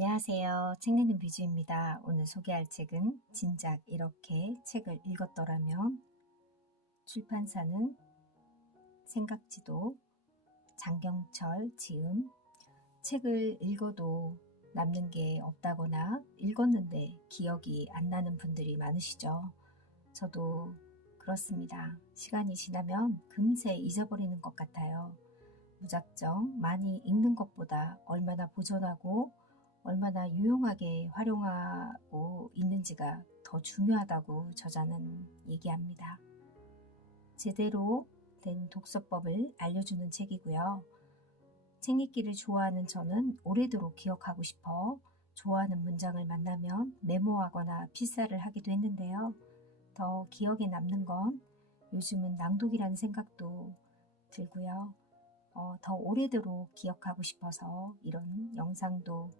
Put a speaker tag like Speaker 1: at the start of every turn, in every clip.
Speaker 1: 안녕하세요. 책 읽는 비주입니다. 오늘 소개할 책은 진작 이렇게 책을 읽었더라면 출판사는 생각지도 장경철 지음 책을 읽어도 남는 게 없다거나 읽었는데 기억이 안 나는 분들이 많으시죠. 저도 그렇습니다. 시간이 지나면 금세 잊어버리는 것 같아요. 무작정 많이 읽는 것보다 얼마나 보존하고 얼마나 유용하게 활용하고 있는지가 더 중요하다고 저자는 얘기합니다. 제대로 된 독서법을 알려주는 책이고요. 책 읽기를 좋아하는 저는 오래도록 기억하고 싶어 좋아하는 문장을 만나면 메모하거나 필사를 하기도 했는데요. 더 기억에 남는 건 요즘은 낭독이라는 생각도 들고요. 어, 더 오래도록 기억하고 싶어서 이런 영상도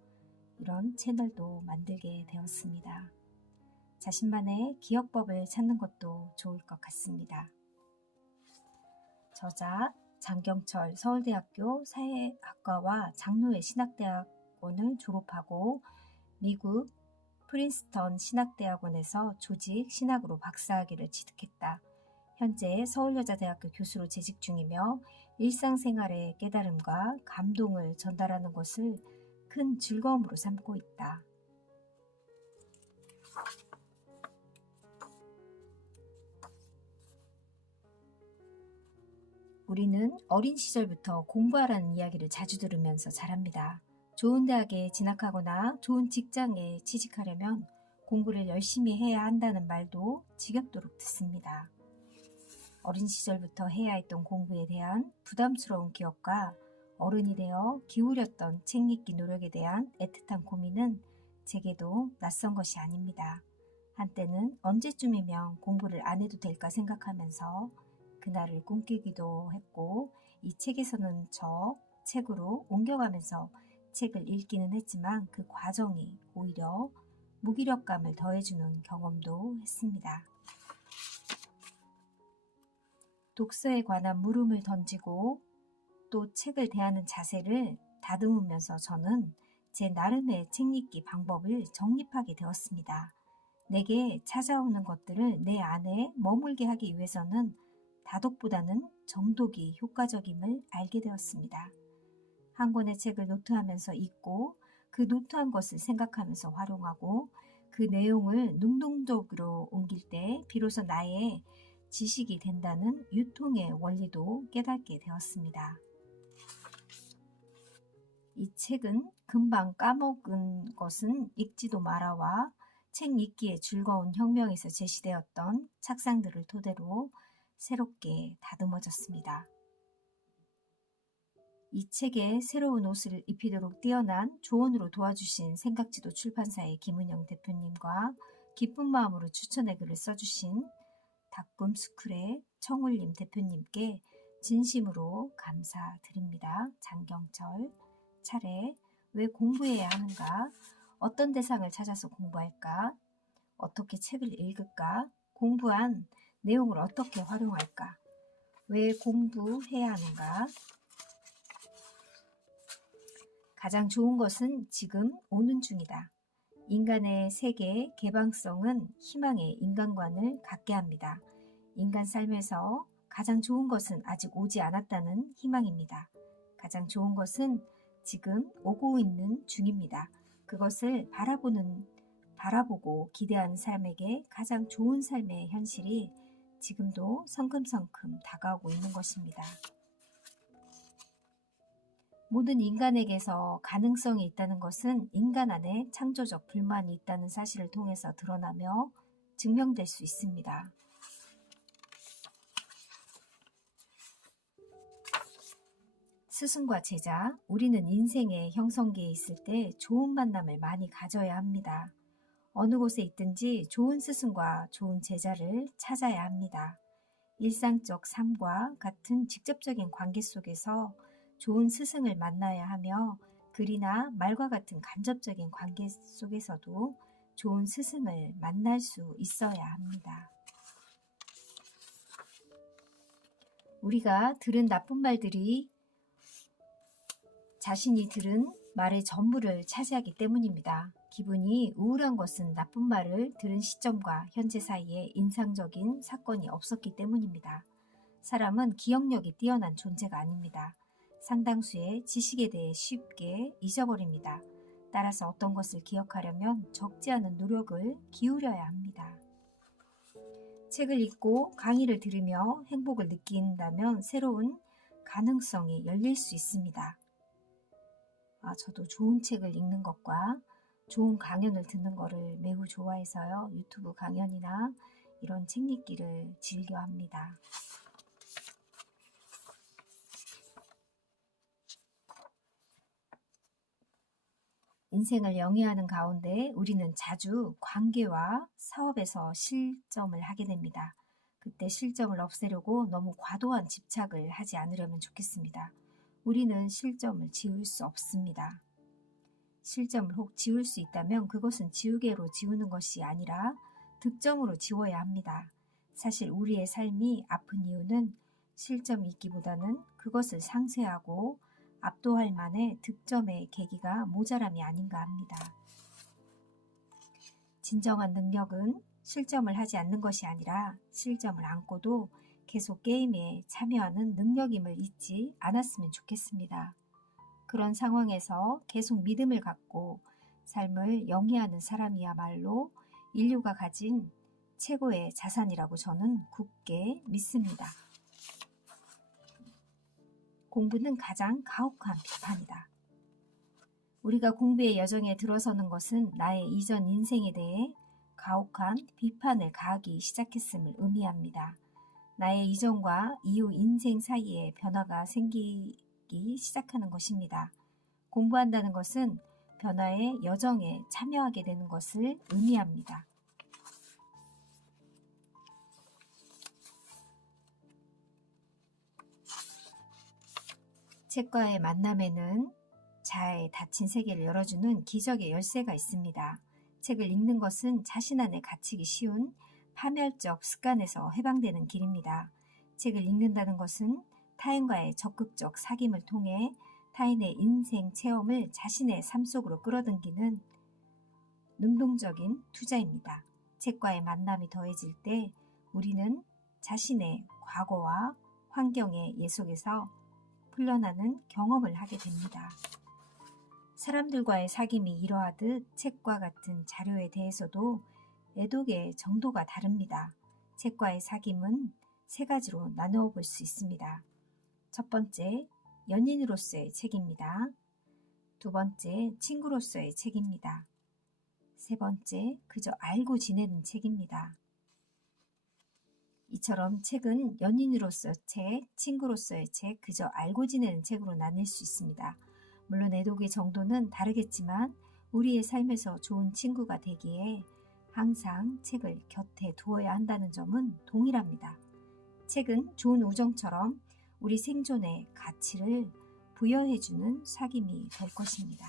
Speaker 1: 이런 채널도 만들게 되었습니다. 자신만의 기억법을 찾는 것도 좋을 것 같습니다. 저자 장경철 서울대학교 사회학과와 장로회 신학대학원을 졸업하고 미국 프린스턴 신학대학원에서 조직 신학으로 박사학위를 취득했다. 현재 서울여자대학교 교수로 재직 중이며 일상생활의 깨달음과 감동을 전달하는 것을 큰 즐거움으로 삼고 있다. 우리는 어린 시절부터 공부하라는 이야기를 자주 들으면서 자랍니다. 좋은 대학에 진학하거나 좋은 직장에 취직하려면 공부를 열심히 해야 한다는 말도 지겹도록 듣습니다. 어린 시절부터 해야 했던 공부에 대한 부담스러운 기억과 어른이 되어 기울였던 책 읽기 노력에 대한 애틋한 고민은 제게도 낯선 것이 아닙니다. 한때는 언제쯤이면 공부를 안 해도 될까 생각하면서 그날을 꿈꾸기도 했고 이 책에서는 저 책으로 옮겨가면서 책을 읽기는 했지만 그 과정이 오히려 무기력감을 더해주는 경험도 했습니다. 독서에 관한 물음을 던지고 또 책을 대하는 자세를 다듬으면서 저는 제 나름의 책 읽기 방법을 정립하게 되었습니다. 내게 찾아오는 것들을 내 안에 머물게 하기 위해서는 다독보다는 정독이 효과적임을 알게 되었습니다. 한 권의 책을 노트하면서 읽고 그 노트한 것을 생각하면서 활용하고 그 내용을 능동적으로 옮길 때 비로소 나의 지식이 된다는 유통의 원리도 깨닫게 되었습니다. 이 책은 금방 까먹은 것은 읽지도 마라와 책 읽기의 즐거운 혁명에서 제시되었던 착상들을 토대로 새롭게 다듬어졌습니다. 이 책에 새로운 옷을 입히도록 뛰어난 조언으로 도와주신 생각지도 출판사의 김은영 대표님과 기쁜 마음으로 추천의 글을 써주신 닭꿈스쿨의 청울림 대표님께 진심으로 감사드립니다. 장경철 차례 왜 공부해야 하는가? 어떤 대상을 찾아서 공부할까? 어떻게 책을 읽을까? 공부한 내용을 어떻게 활용할까? 왜 공부해야 하는가? 가장 좋은 것은 지금 오는 중이다. 인간의 세계 개방성은 희망의 인간관을 갖게 합니다. 인간 삶에서 가장 좋은 것은 아직 오지 않았다는 희망입니다. 가장 좋은 것은 지금 오고 있는 중입니다. 그것을 바라보는 바라보고 기대하는 사람에게 가장 좋은 삶의 현실이 지금도 성큼성큼 다가오고 있는 것입니다. 모든 인간에게서 가능성이 있다는 것은 인간 안에 창조적 불만이 있다는 사실을 통해서 드러나며 증명될 수 있습니다. 스승과 제자, 우리는 인생의 형성기에 있을 때 좋은 만남을 많이 가져야 합니다. 어느 곳에 있든지 좋은 스승과 좋은 제자를 찾아야 합니다. 일상적 삶과 같은 직접적인 관계 속에서 좋은 스승을 만나야 하며 글이나 말과 같은 간접적인 관계 속에서도 좋은 스승을 만날 수 있어야 합니다. 우리가 들은 나쁜 말들이 자신이 들은 말의 전부를 차지하기 때문입니다. 기분이 우울한 것은 나쁜 말을 들은 시점과 현재 사이에 인상적인 사건이 없었기 때문입니다. 사람은 기억력이 뛰어난 존재가 아닙니다. 상당수의 지식에 대해 쉽게 잊어버립니다. 따라서 어떤 것을 기억하려면 적지 않은 노력을 기울여야 합니다. 책을 읽고 강의를 들으며 행복을 느낀다면 새로운 가능성이 열릴 수 있습니다. 아, 저도 좋은 책을 읽는 것과 좋은 강연을 듣는 것을 매우 좋아해서요. 유튜브 강연이나 이런 책 읽기를 즐겨 합니다. 인생을 영위하는 가운데 우리는 자주 관계와 사업에서 실점을 하게 됩니다. 그때 실점을 없애려고 너무 과도한 집착을 하지 않으려면 좋겠습니다. 우리는 실점을 지울 수 없습니다. 실점을 혹 지울 수 있다면 그것은 지우개로 지우는 것이 아니라 득점으로 지워야 합니다. 사실 우리의 삶이 아픈 이유는 실점이 있기보다는 그것을 상쇄하고 압도할 만의 득점의 계기가 모자람이 아닌가 합니다. 진정한 능력은 실점을 하지 않는 것이 아니라 실점을 안고도 계속 게임에 참여하는 능력임을 잊지 않았으면 좋겠습니다. 그런 상황에서 계속 믿음을 갖고 삶을 영위하는 사람이야말로 인류가 가진 최고의 자산이라고 저는 굳게 믿습니다. 공부는 가장 가혹한 비판이다. 우리가 공부의 여정에 들어서는 것은 나의 이전 인생에 대해 가혹한 비판을 가하기 시작했음을 의미합니다. 나의 이전과 이후 인생 사이에 변화가 생기기 시작하는 것입니다. 공부한다는 것은 변화의 여정에 참여하게 되는 것을 의미합니다. 책과의 만남에는 자아의 닫힌 세계를 열어주는 기적의 열쇠가 있습니다. 책을 읽는 것은 자신 안에 갇히기 쉬운 파멸적 습관에서 해방되는 길입니다. 책을 읽는다는 것은 타인과의 적극적 사귐을 통해 타인의 인생 체험을 자신의 삶 속으로 끌어당기는 능동적인 투자입니다. 책과의 만남이 더해질 때 우리는 자신의 과거와 환경의 예속에서 풀려나는 경험을 하게 됩니다. 사람들과의 사귐이 이러하듯 책과 같은 자료에 대해서도 애독의 정도가 다릅니다. 책과의 사귐은 세 가지로 나누어 볼 수 있습니다. 첫 번째, 연인으로서의 책입니다. 두 번째, 친구로서의 책입니다. 세 번째, 그저 알고 지내는 책입니다. 이처럼 책은 연인으로서 책, 친구로서의 책, 그저 알고 지내는 책으로 나뉠 수 있습니다. 물론 애독의 정도는 다르겠지만 우리의 삶에서 좋은 친구가 되기에 항상 책을 곁에 두어야 한다는 점은 동일합니다. 책은 좋은 우정처럼 우리 생존의 가치를 부여해주는 사귐이 될 것입니다.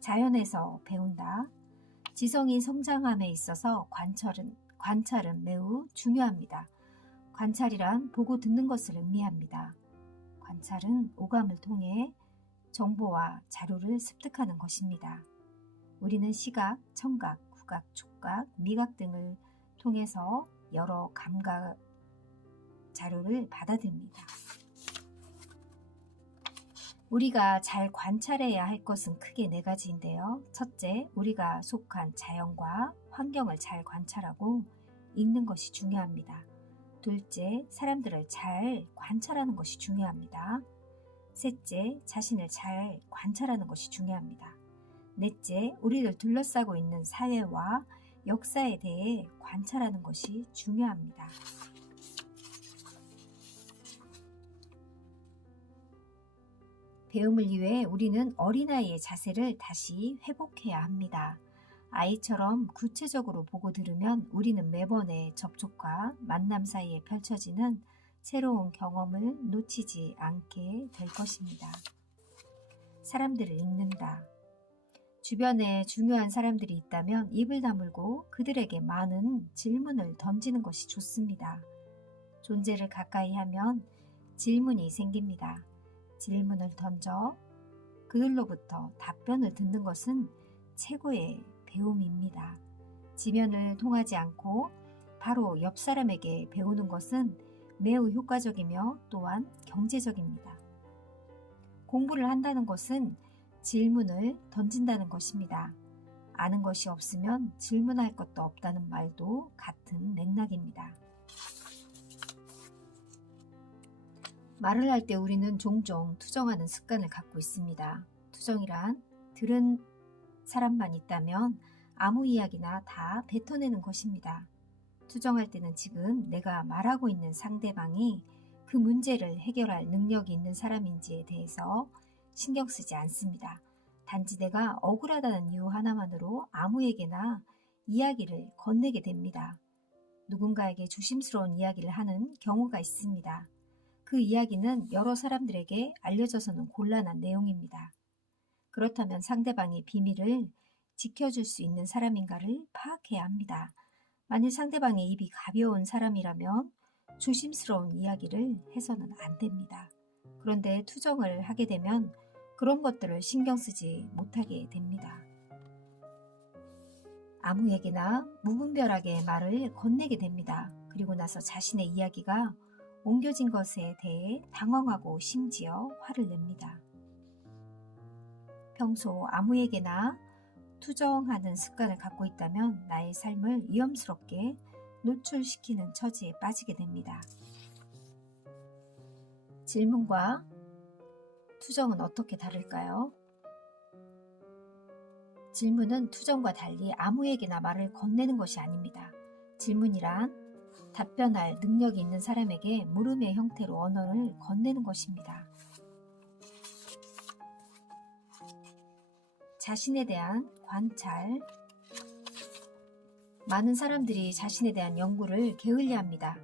Speaker 1: 자연에서 배운다. 지성이 성장함에 있어서 관찰은 관찰은 매우 중요합니다. 관찰이란 보고 듣는 것을 의미합니다. 관찰은 오감을 통해 정보와 자료를 습득하는 것입니다. 우리는 시각, 청각, 후각, 촉각, 미각 등을 통해서 여러 감각 자료를 받아듭니다. 우리가 잘 관찰해야 할 것은 크게 네 가지인데요. 첫째, 우리가 속한 자연과 환경을 잘 관찰하고 읽는 것이 중요합니다. 둘째, 사람들을 잘 관찰하는 것이 중요합니다. 셋째, 자신을 잘 관찰하는 것이 중요합니다. 넷째, 우리를 둘러싸고 있는 사회와 역사에 대해 관찰하는 것이 중요합니다. 배움을 위해 우리는 어린아이의 자세를 다시 회복해야 합니다. 아이처럼 구체적으로 보고 들으면 우리는 매번의 접촉과 만남 사이에 펼쳐지는 새로운 경험을 놓치지 않게 될 것입니다. 사람들을 읽는다. 주변에 중요한 사람들이 있다면 입을 다물고 그들에게 많은 질문을 던지는 것이 좋습니다. 존재를 가까이 하면 질문이 생깁니다. 질문을 던져 그들로부터 답변을 듣는 것은 최고의 배움입니다. 지면을 통하지 않고 바로 옆 사람에게 배우는 것은 매우 효과적이며 또한 경제적입니다. 공부를 한다는 것은 질문을 던진다는 것입니다. 아는 것이 없으면 질문할 것도 없다는 말도 같은 맥락입니다. 말을 할 때 우리는 종종 투정하는 습관을 갖고 있습니다. 투정이란 들은 사람만 있다면 아무 이야기나 다 뱉어내는 것입니다. 투정할 때는 지금 내가 말하고 있는 상대방이 그 문제를 해결할 능력이 있는 사람인지에 대해서 신경 쓰지 않습니다. 단지 내가 억울하다는 이유 하나만으로 아무에게나 이야기를 건네게 됩니다. 누군가에게 조심스러운 이야기를 하는 경우가 있습니다. 그 이야기는 여러 사람들에게 알려져서는 곤란한 내용입니다. 그렇다면 상대방의 비밀을 지켜줄 수 있는 사람인가를 파악해야 합니다. 만일 상대방의 입이 가벼운 사람이라면 조심스러운 이야기를 해서는 안 됩니다. 그런데 투정을 하게 되면 그런 것들을 신경 쓰지 못하게 됩니다. 아무에게나 무분별하게 말을 건네게 됩니다. 그리고 나서 자신의 이야기가 옮겨진 것에 대해 당황하고 심지어 화를 냅니다. 평소 아무에게나 투정하는 습관을 갖고 있다면 나의 삶을 위험스럽게 노출시키는 처지에 빠지게 됩니다. 질문과 투정은 어떻게 다를까요? 질문은 투정과 달리 아무에게나 말을 건네는 것이 아닙니다. 질문이란 답변할 능력이 있는 사람에게 물음의 형태로 언어를 건네는 것입니다. 자신에 대한 관찰 많은 사람들이 자신에 대한 연구를 게을리 합니다.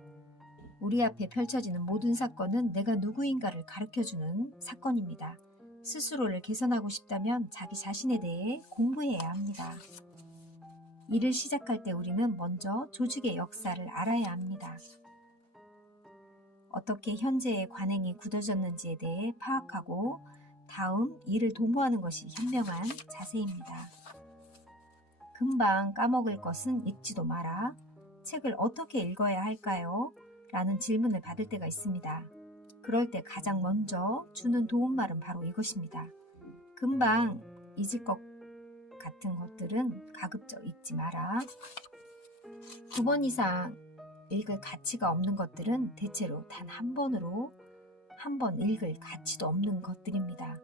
Speaker 1: 우리 앞에 펼쳐지는 모든 사건은 내가 누구인가를 가르쳐주는 사건입니다. 스스로를 개선하고 싶다면 자기 자신에 대해 공부해야 합니다. 일을 시작할 때 우리는 먼저 조직의 역사를 알아야 합니다. 어떻게 현재의 관행이 굳어졌는지에 대해 파악하고 다음 일을 도모하는 것이 현명한 자세입니다. 금방 까먹을 것은 읽지도 마라. 책을 어떻게 읽어야 할까요? 라는 질문을 받을 때가 있습니다. 그럴 때 가장 먼저 주는 도움말은 바로 이것입니다. 금방 잊을 것 같은 것들은 가급적 읽지 마라. 두 번 이상 읽을 가치가 없는 것들은 대체로 단 한 번으로 한 번 읽을 가치도 없는 것들입니다.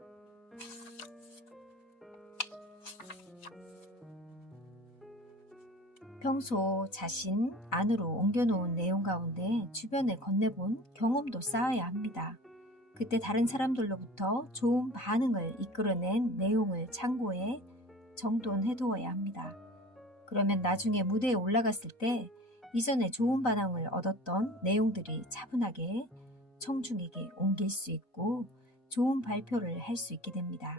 Speaker 1: 평소 자신 안으로 옮겨놓은 내용 가운데 주변에 건네본 경험도 쌓아야 합니다. 그때 다른 사람들로부터 좋은 반응을 이끌어낸 내용을 참고해 정돈해 두어야 합니다. 그러면 나중에 무대에 올라갔을 때 이전에 좋은 반응을 얻었던 내용들이 차분하게 청중에게 옮길 수 있고 좋은 발표를 할 수 있게 됩니다.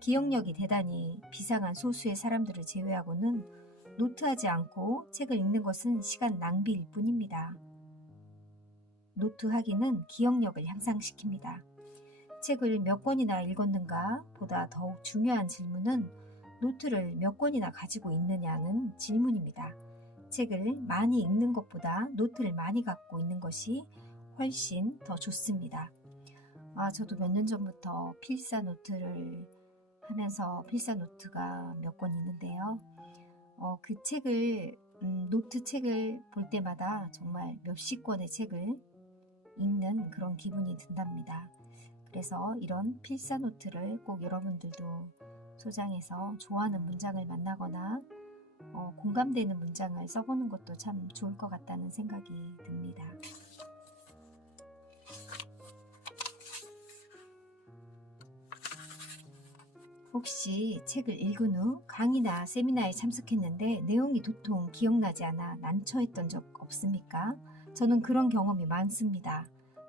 Speaker 1: 기억력이 대단히 비상한 소수의 사람들을 제외하고는 노트하지 않고 책을 읽는 것은 시간 낭비일 뿐입니다. 노트하기는 기억력을 향상시킵니다. 책을 몇 권이나 읽었는가 보다 더욱 중요한 질문은 노트를 몇 권이나 가지고 있느냐는 질문입니다. 책을 많이 읽는 것보다 노트를 많이 갖고 있는 것이 훨씬 더 좋습니다. 아, 저도 몇 년 전부터 필사 노트를 하면서 필사 노트가 몇 권 있는데요. 어, 그 책을 음, 노트 책을 볼 때마다 정말 몇십 권의 책을 읽는 그런 기분이 든답니다. 그래서 이런 필사 노트를 꼭 여러분들도 소장해서 좋아하는 문장을 만나거나 어, 공감되는 문장을 써보는 것도 참 좋을 것 같다는 생각이 듭니다. 혹시 책을 읽은 후 강의나 세미나에 참석했는데 내용이 도통 기억나지 않아 난처했던 적 없습니까? 저는 그런 경험이 많습니다.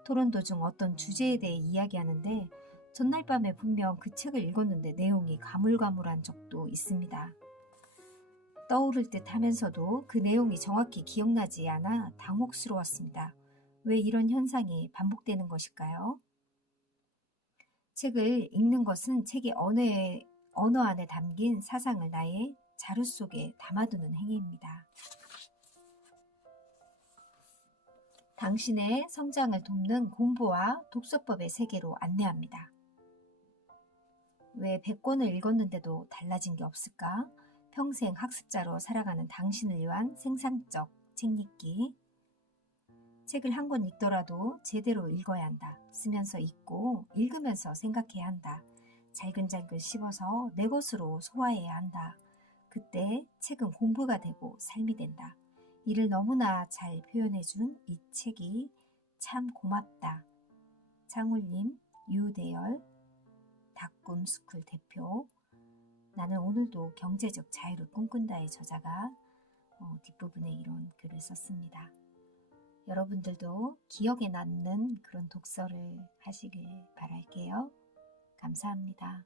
Speaker 1: 토론 도중 어떤 주제에 대해 이야기하는데 전날 밤에 분명 그 책을 읽었는데 내용이 가물가물한 적도 있습니다. 떠오를 듯 하면서도 그 내용이 정확히 기억나지 않아 당혹스러웠습니다. 왜 이런 현상이 반복되는 것일까요? 책을 읽는 것은 책의 언어에, 언어 안에 담긴 사상을 나의 자루 속에 담아두는 행위입니다. 당신의 성장을 돕는 공부와 독서법의 세계로 안내합니다. 왜 100권을 읽었는데도 달라진 게 없을까? 평생 학습자로 살아가는 당신을 위한 생산적 책 읽기. 책을 한 권 읽더라도 제대로 읽어야 한다. 쓰면서 읽고 읽으면서 생각해야 한다. 잘근잘근 씹어서 내 것으로 소화해야 한다. 그때 책은 공부가 되고 삶이 된다. 이를 너무나 잘 표현해준 이 책이 참 고맙다. 창울님, 유대열, 닭꿈스쿨 대표, 나는 오늘도 경제적 자유를 꿈꾼다의 저자가 어, 뒷부분에 이런 글을 썼습니다. 여러분들도 기억에 남는 그런 독서를 하시길 바랄게요. 감사합니다.